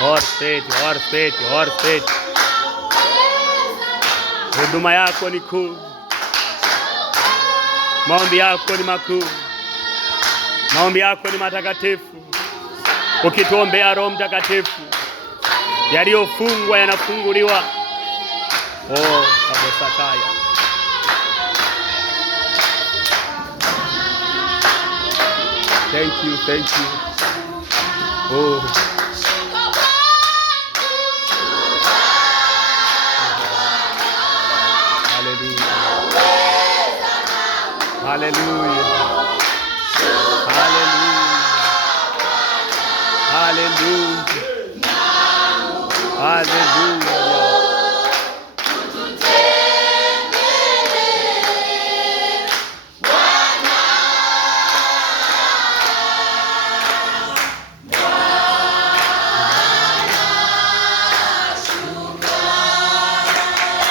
Horset. Huduma yako ni kuu, maombi yako ni makuu, maombi yako ni matakatifu. Ukituombea Roho Mtakatifu, yaliyofungwa yanafunguliwa. Kabosataya. Thank you. Hallelujah.